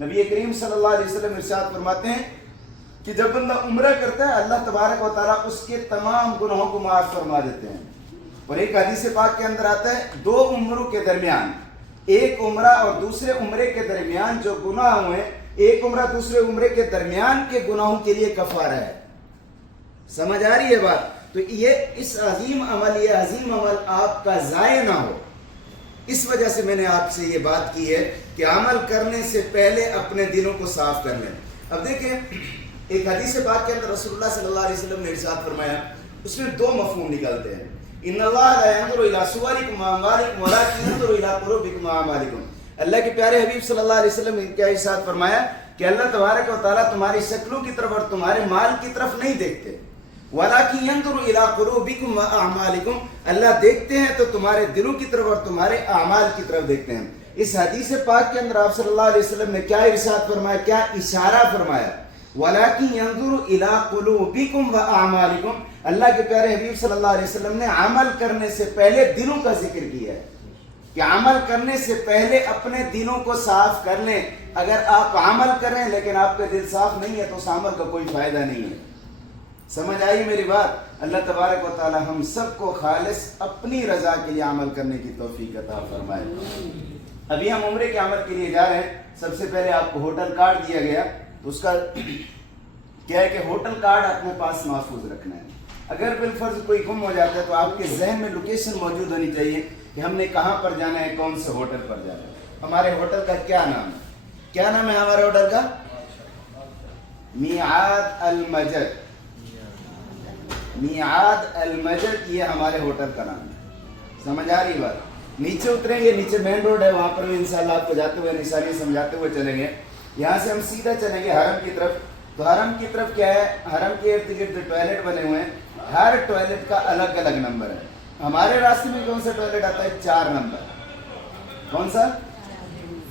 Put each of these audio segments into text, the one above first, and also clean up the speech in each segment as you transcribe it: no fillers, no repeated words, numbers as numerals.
نبی کریم صلی اللہ علیہ وسلم ارشاد فرماتے ہیں کہ جب بندہ عمرہ کرتا ہے اللہ تبارک و تعالیٰ اس کے تمام گناہوں کو معاف فرما دیتے ہیں. اور ایک حدیث پاک کے اندر آتا ہے 2 عمروں کے درمیان، ایک عمرہ اور دوسرے عمرے کے درمیان جو گناہ ہوئے، ایک عمرہ دوسرے عمرے کے درمیان کے گناہوں کے لیے کفارہ ہے. سمجھ آ رہی ہے بات؟ تو یہ اس عظیم عمل آپ کا ضائع نہ ہو، اس وجہ سے میں نے آپ سے یہ بات کی ہے کہ عمل کرنے سے پہلے اپنے دلوں کو صاف کر لیں. اب دیکھیں ایک حدیث پاک کے اندر رسول اللہ صلی اللہ علیہ وسلم نے ارشاد فرمایا، اس میں 2 مفہوم نکلتے ہیں. ان اللہ لا ينظر الى صوركم واموالكم ولكن ينظر الى قلوبكم واعمالكم. اللہ کے پیارے حبیب صلی اللہ علیہ وسلم نے کیا ارشاد فرمایا کہ اللہ تبارک و تعالیٰ تمہاری شکلوں کی طرف اور تمہارے مال کی طرف نہیں دیکھتے. وَلَكِنْ يَنْظُرُ إِلَىٰ قُلُوبِكُمْ وَأَعْمَالِكُمْ. اللہ دیکھتے ہیں تو تمہارے دلوں کی طرف اور تمہارے اعمال کی طرف دیکھتے ہیں. اس حدیث پاک کے اندر آپ صلی اللہ علیہ وسلم نے کیا ارشاد فرمایا، کیا اشارہ فرمایا؟ وَلَكِنْ يَنْظُرُ إِلَىٰ قُلُوبِكُمْ وَأَعْمَالِكُمْ. اللہ کے پیارے حبیب صلی اللہ علیہ وسلم نے عمل کرنے سے پہلے دلوں کا ذکر کیا ہے کہ عمل کرنے سے پہلے اپنے دلوں کو صاف کر لیں. اگر آپ عمل کریں لیکن آپ کا دل صاف نہیں ہے تو اس عمل کا کوئی فائدہ نہیں ہے. سمجھ آئی میری بات؟ اللہ تبارک و تعالی ہم سب کو خالص اپنی رضا کے لیے عمل کرنے کی توفیق عطا فرمائے. ابھی ہم عمرے کے عمل کے لیے جا رہے ہیں. سب سے پہلے آپ کو ہوٹل کارڈ دیا گیا، تو اس کا کیا ہے کہ ہوٹل کارڈ اپنے پاس محفوظ رکھنا ہے. اگر بالفرض کوئی گم ہو جاتا ہے تو آپ کے ذہن میں لوکیشن موجود ہونی چاہیے کہ ہم نے کہاں پر جانا ہے، کون سے ہوٹل پر جانا ہے. ہمارے ہوٹل کا کیا نام ہے؟ کیا نام ہے ہمارے ہوٹل کا؟ میعاد المجد. میعاد المجد یہ ہمارے ہوٹل کا نام ہے. سمجھ آ رہی بات؟ نیچے اتریں گے، نیچے مین روڈ ہے، وہاں پر بھی انشاءاللہ آپ کو جاتے ہوئے نشانی سمجھاتے ہوئے چلیں گے. یہاں سے ہم سیدھا چلیں گے حرم کی طرف. تو حرم کی طرف کیا ہے، حرم کے ارد گرد ٹوائلٹ بنے ہوئے ہیں. ہر ٹوائلٹ کا الگ الگ نمبر ہے. ہمارے راستے میں کون سا ٹوائلٹ آتا ہے؟ 4 نمبر. کون سا؟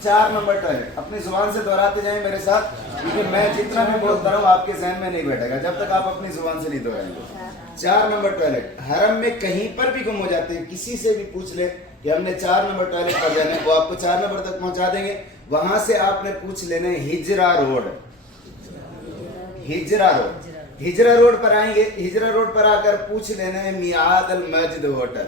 4 نمبر ٹوائلٹ. اپنی زبان سے دہراتے جائیں میرے ساتھ، کیونکہ میں جتنا بھی بولتا رہا ہوں آپ کے ذہن میں نہیں بیٹھے گا جب تک آپ اپنی زبان سے نہیں دہرائیں گے. 4 نمبر ٹوائلٹ. حرم میں کہیں پر بھی گم ہو جاتے ہیں، کسی سے بھی پوچھ لیں کہ ہم نے 4 نمبر ٹوائلٹ پر جانا ہے، وہ آپ کو 4 نمبر تک پہنچا دیں گے. وہاں سے آپ نے پوچھ لینا ہے ہجرا روڈ. ہجرا روڈ، ہجرا روڈ پر آئیں گے. ہجرا روڈ پر آ کر پوچھ لینا ہے میعاد المجد ہوٹل.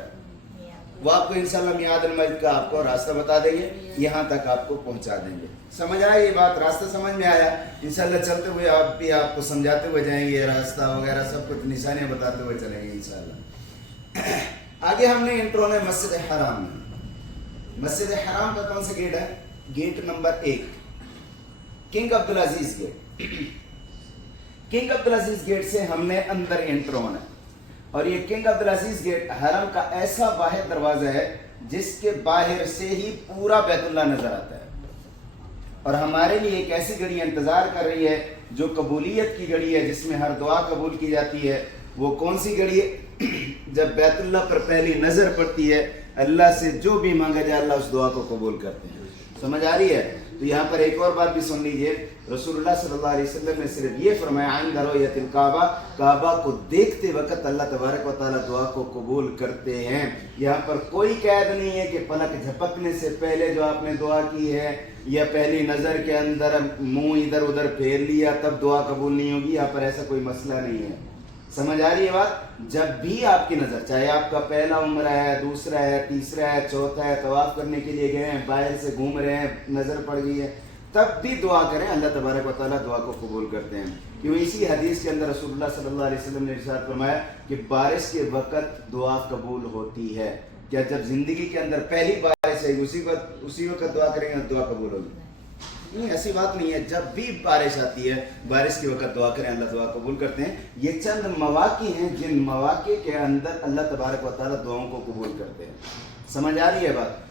وہ آپ کو انشاءاللہ میعاد المجد کا آپ کو راستہ بتا دیں گے، یہاں تک آپ کو پہنچا دیں گے. سمجھ آیا یہ بات؟ راستہ سمجھ میں آیا؟ انشاءاللہ چلتے ہوئے آپ بھی آپ کو سمجھاتے ہوئے جائیں گے، راستہ وغیرہ سب کچھ نشانیاں بتاتے ہوئے چلیں گے انشاءاللہ. آگے ہم نے انٹرو نے مسجد حرام. مسجد حرام کا کون سا گیٹ ہے؟ Gate number 1، King Abdulaziz gate. King Abdulaziz gate سے ہم نے اندر انٹر ہونا ہے. اور یہ کنگ عبدالعزیز گیٹ حرم کا ایسا واحد دروازہ ہے جس کے باہر سے ہی پورا بیت اللہ نظر آتا ہے. اور ہمارے لیے ایک ایسی گھڑی انتظار کر رہی ہے جو قبولیت کی گھڑی ہے، جس میں ہر دعا قبول کی جاتی ہے. وہ کون سی گھڑی ہے؟ جب بیت اللہ پر پہلی نظر پڑتی ہے، اللہ سے جو بھی مانگا جائے اللہ اس دعا کو قبول کرتے ہیں. سمجھ آ رہی ہے؟ تو یہاں پر ایک اور بات بھی سن لیجئے. رسول اللہ صلی اللہ علیہ وسلم نے صرف یہ فرمایا عند رؤیت الکعبہ، کعبہ کو دیکھتے وقت اللہ تبارک و تعالیٰ دعا کو قبول کرتے ہیں. یہاں پر کوئی قید نہیں ہے کہ پلک جھپکنے سے پہلے جو آپ نے دعا کی ہے یا پہلی نظر کے اندر منہ ادھر ادھر پھیر لیا تب دعا قبول نہیں ہوگی. یہاں پر ایسا کوئی مسئلہ نہیں ہے. سمجھ آ رہی ہے بات؟ جب بھی آپ کی نظر، چاہے آپ کا پہلا عمرہ ہے، دوسرا ہے، تیسرا ہے، چوتھا ہے، طواف کرنے کے لیے گئے ہیں، باہر سے گھوم رہے ہیں، نظر پڑ گئی ہے، تب بھی دعا کریں. اللہ تبارک و تعالیٰ دعا کو قبول کرتے ہیں. کیوں؟ اسی حدیث کے اندر رسول اللہ صلی اللہ علیہ وسلم نے ارشاد فرمایا کہ بارش کے وقت دعا قبول ہوتی ہے. کیا جب زندگی کے اندر پہلی بارش ہے اسی وقت دعا کریں گے دعا قبول ہوگی؟ نہیں، ایسی بات نہیں ہے. جب بھی بارش آتی ہے بارش کے وقت دعا کریں، اللہ دعا قبول کرتے ہیں. یہ چند مواقع ہیں جن مواقع کے اندر اللہ تبارک و تعالیٰ دعاؤں کو قبول کرتے ہیں. سمجھ آ رہی ہے بات؟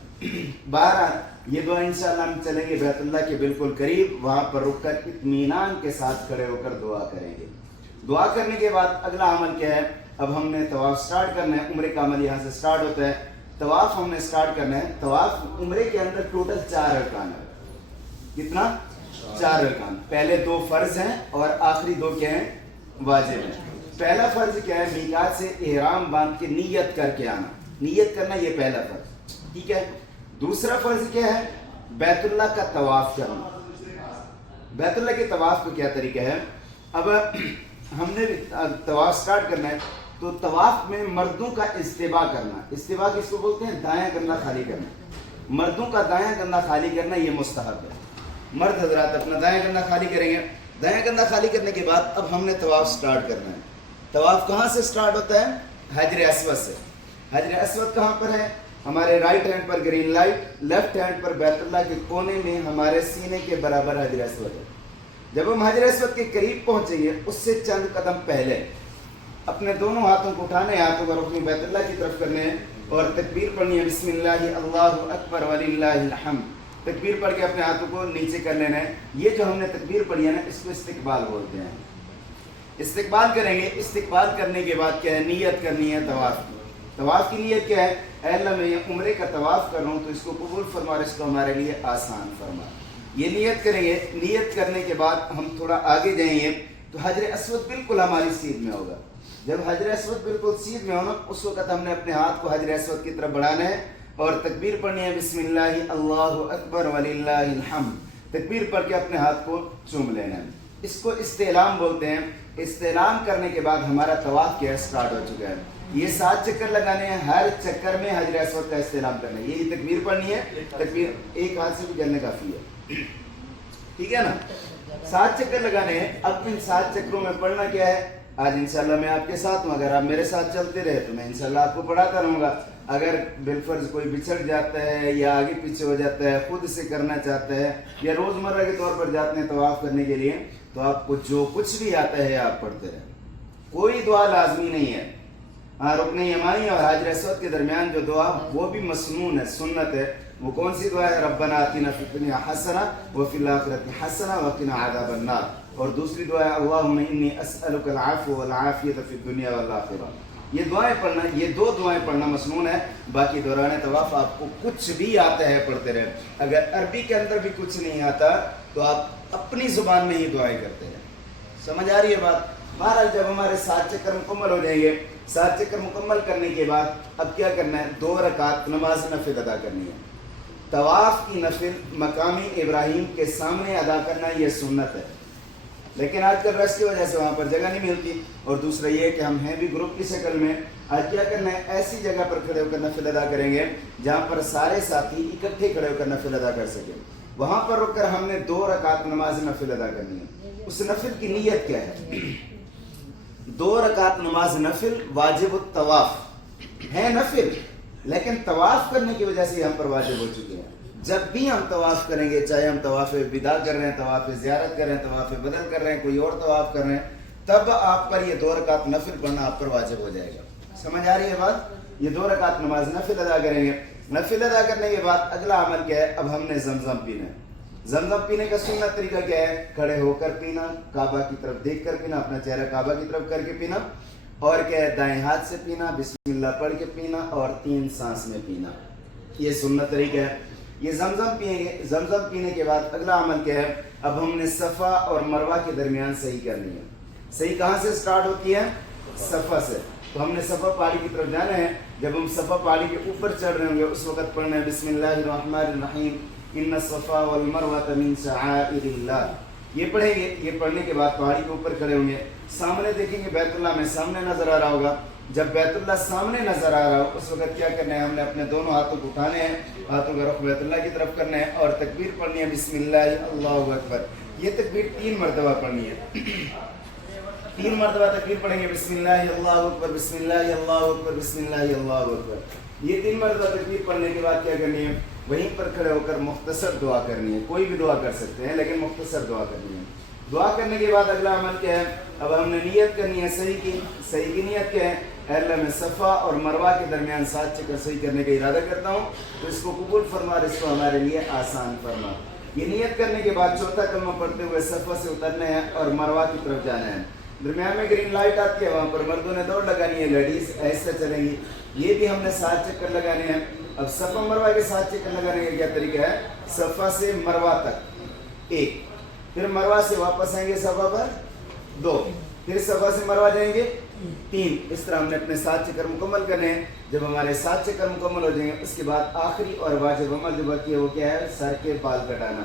12 یہ دعا انشاءاللہ ہم چلیں گے بیت اللہ کے بالکل قریب، وہاں پر رک کر اطمینان کے ساتھ کھڑے ہو کر دعا کریں گے. دعا کرنے کے بعد اگلا عمل کیا ہے؟ اب ہم نے طواف سٹارٹ کرنا ہے. عمرے کا عمل یہاں سے سٹارٹ ہوتا ہے. طواف ہم نے سٹارٹ کرنا ہے. طواف عمرے کے اندر ٹوٹل 4 ارکان ہے. کتنا؟ 4 ارکان. پہلے 2 فرض ہیں اور آخری 2 کیا ہیں؟ واجب ہیں. پہلا فرض کیا ہے؟ میقات سے احرام باندھ کے نیت کر کے آنا. نیت کرنا یہ پہلا فرض، ٹھیک ہے. دوسرا فرض کیا ہے؟ بیت اللہ کا طواف کرنا. بیت اللہ کے طواف کا کیا طریقہ ہے؟ اب ہم نے طواف سٹارٹ کرنا ہے تو طواف میں مردوں کا استباء کرنا. استباء کس کو بولتے ہیں؟ دایاں کندھا خالی کرنا. مردوں کا دایاں کندھا خالی کرنا یہ مستحب ہے. مرد حضرات اپنا دایاں کندھا خالی کریں گے. دایاں کندھا خالی کرنے کے بعد اب ہم نے طواف سٹارٹ کرنا ہے. طواف کہاں سے سٹارٹ ہوتا ہے؟ حجر اسود سے. حجر اسود کہاں پر ہے؟ ہمارے رائٹ ہینڈ پر گرین لائٹ، لیفٹ ہینڈ پر بیت اللہ کے کونے میں ہمارے سینے کے برابر حجر اسود ہے. جب ہم حجر اسود کے قریب پہنچیں گے اس سے چند قدم پہلے اپنے دونوں ہاتھوں کو اٹھانے، ہاتھوں کو رکن بیت اللہ کی طرف کرنے ہیں اور تکبیر پڑھنی ہے. بسم اللہ اللہ اکبر وللہ الحمد. تکبیر پڑھ کے اپنے ہاتھوں کو نیچے کر لینا ہے. یہ جو ہم نے تکبیر پڑھی ہے نا اس کو استقبال بولتے ہیں. استقبال کریں گے. استقبال کرنے کے بعد کیا ہے؟ نیت کرنی ہے طواف کی. طواف کی نیت کیا ہے؟ اے اللہ میں یہ عمرے کا طواف کر رہا ہوں تو اس کو قبول فرما اور اس کو ہمارے لیے آسان فرما. یہ نیت کریں گے. نیت کرنے کے بعد ہم تھوڑا آگے جائیں گے تو حجر اسود بالکل ہماری سیدھ میں ہوگا. جب حجر اسود بالکل سیدھ میں ہونا اس وقت ہم نے اپنے ہاتھ کو حجر اسود کی طرف بڑھانا ہے اور تکبیر پڑھنی ہے. بسم اللہ اللہ اکبر وللہ الحمد. تکبیر پڑھ کے اپنے ہاتھ کو چوم لینا ہے. اس کو استعلام بولتے ہیں. استعلام کرنے کے بعد ہمارا طواف کیا سٹارٹ ہو چکا ہے. یہ 7 چکر لگانے ہیں. ہر چکر میں حجر اسود کا استعلام کرنا ہے. یہ تکبیر پڑھنی ہے. تکبیر ایک ہاتھ سے بھی کرنے کافی ہے. ٹھیک ہے نا؟ 7 چکر لگانے ہیں. اب ان 7 چکروں میں پڑھنا کیا ہے؟ آج انشاءاللہ میں آپ کے ساتھ ہوں. اگر آپ میرے ساتھ چلتے رہے تو میں انشاءاللہ آپ کو پڑھاتا رہوں گا. اگر بالفرض کوئی بچھڑ جاتا ہے یا آگے پیچھے ہو جاتا ہے، خود سے کرنا چاہتا ہے یا روزمرہ کے طور پر جاتے ہیں طواف کرنے کے لیے، تو آپ کو جو کچھ بھی آتا ہے آپ پڑھتے رہیں. کوئی دعا لازمی نہیں ہے. ہاں، رکن یمانی اور حجر اسود کے درمیان جو دعا وہ بھی مسنون ہے، سنت ہے. وہ کون سی دعا ہے؟ ربنا آتنا فی الدنیا حسنہ وفی الآخرۃ حسنہ وقنا عذاب النار. اور دوسری دعا ہے اللہم انی اسألک العفو والعافیۃ فی الدنیا والآخرہ. یہ دعائیں پڑھنا، یہ 2 دعائیں پڑھنا مسنون ہے. باقی دوران طواف آپ کو کچھ بھی آتا ہے پڑھتے رہیں. اگر عربی کے اندر بھی کچھ نہیں آتا تو آپ اپنی زبان میں ہی دعائیں کرتے رہیں. سمجھ آ رہی ہے بات؟ بہرحال جب ہمارے 7 چکر مکمل ہو جائیں گے، 7 چکر مکمل کرنے کے بعد اب کیا کرنا ہے؟ 2 رکعت نماز نفل ادا کرنی ہے. طواف کی نفل مقام ابراہیم کے سامنے ادا کرنا یہ سنت ہے. لیکن آج کل رش کی وجہ سے وہاں پر جگہ نہیں ملتی. اور دوسرا یہ کہ ہم ہیں بھی گروپ کی شکل میں. آج کیا کرنا ہے؟ ایسی جگہ پر کھڑے ہو کر نفل ادا کریں گے جہاں پر سارے ساتھی اکٹھے کھڑے ہو کر نفل ادا کر سکیں. وہاں پر رک کر ہم نے 2 رکعت نماز نفل ادا کرنی ہے. اس نفل کی نیت کیا ہے؟ 2 رکعت نماز نفل واجب الطواف ہے. نفل لیکن طواف کرنے کی وجہ سے ہم پر واجب ہو چکے ہیں. جب بھی ہم طواف کریں گے، چاہے ہم طواف وداع کر رہے ہیں، طواف زیارت کر رہے ہیں، طواف بدل کر رہے ہیں، کوئی اور طواف کر رہے ہیں، تب آپ پر یہ 2 رکعت نفل پڑھنا آپ پر واجب ہو جائے گا. سمجھ آ رہی ہے بات؟ یہ 2 رکعت نماز نفل ادا کریں گے. نفل ادا کرنے کے بعد اگلا عمل کیا ہے؟ اب ہم نے زمزم پینا ہے. زمزم پینے کا سنت طریقہ کیا ہے؟ کھڑے ہو کر پینا، کعبہ کی طرف دیکھ کر پینا، اپنا چہرہ کعبہ کی طرف کر کے پینا. اور کیا ہے؟ دائیں ہاتھ سے پینا، بسم اللہ پڑھ کے پینا اور 3 سانس میں پینا. یہ سنت طریقہ ہے. یہ زمزم پئیں گے. زمزم پینے کے بعد اگلا عمل کیا ہے؟ اب ہم نے صفا اور مروہ کے درمیان صحیح کرنی ہے. صحیح کہاں سے سٹارٹ ہوتی ہے؟ صفا سے. تو ہم نے صفا پہاڑی کی طرف جانا ہے. جب ہم صفا پہاڑی کے اوپر چڑھ رہے ہوں گے اس وقت پڑھنا ہے بسم اللہ الرحمن الرحیم ان الصفا والمروہ من شعائر اللہ. یہ پڑھیں گے. یہ پڑھنے کے بعد پہاڑی کے اوپر کھڑے ہوں گے. سامنے دیکھیں گے بیت اللہ میں سامنے نظر آ رہا ہوگا. جب بیت اللہ سامنے نظر آ رہا ہو اس وقت کیا کرنا ہے؟ ہم نے اپنے دونوں ہاتھوں کو اٹھانے ہیں، ہاتھوں کا رخ بیت اللہ کی طرف کرنا ہے اور تکبیر پڑھنی ہے بسم اللہ اللہ اکبر. یہ تکبیر 3 مرتبہ پڑھنی ہے. 3 مرتبہ تکبیر پڑھیں گے بسم اللہ اللہ اکبر بسم اللہ اللہ اکبر بسم اللہ اللہ اکبر. یہ 3 مرتبہ تکبیر پڑھنے کے بعد کیا کرنی ہے؟ وہیں پر کھڑے ہو کر مختصر دعا کرنی ہے. کوئی بھی دعا کر سکتے ہیں لیکن مختصر دعا کرنی ہے. دعا کرنے کے بعد اگلا عمل کیا ہے؟ اب ہم نے نیت کرنی ہے صحیح کی. صحیح کی نیت کیا ہے؟ اے اللہ میں صفا اور مروہ کے درمیان 7 چکر صحیح کرنے کا ارادہ کرتا ہوں تو اس کو قبول فرما اور اس کو ہمارے لیے آسان فرما. یہ نیت کرنے کے بعد چوتھا کلمہ پڑھتے ہوئے صفا سے اترنا ہے اور مروہ کی طرف جانا ہے. درمیان میں گرین لائٹ آتی ہے، وہاں پر مردوں نے دوڑ لگانی ہے، لیڈیز ایسے چلیں گی. یہ بھی ہم نے 7 چکر لگانے ہیں. اب صفا مروہ کے 7 چکر لگانے کا کیا طریقہ ہے؟ صفا سے مروہ تک 1، پھر مروہ سے واپس آئیں گے صفا پر 2، پھر صفا سے مروہ جائیں گے 3. اس طرح ہم نے اپنے 7 چکر مکمل کرنے ہیں. جب ہمارے 7 چکر مکمل ہو جائیں گے اس کے بعد آخری اور واجب عمل جو باقی ہے وہ کیا ہے؟ سر کے بال کٹانا.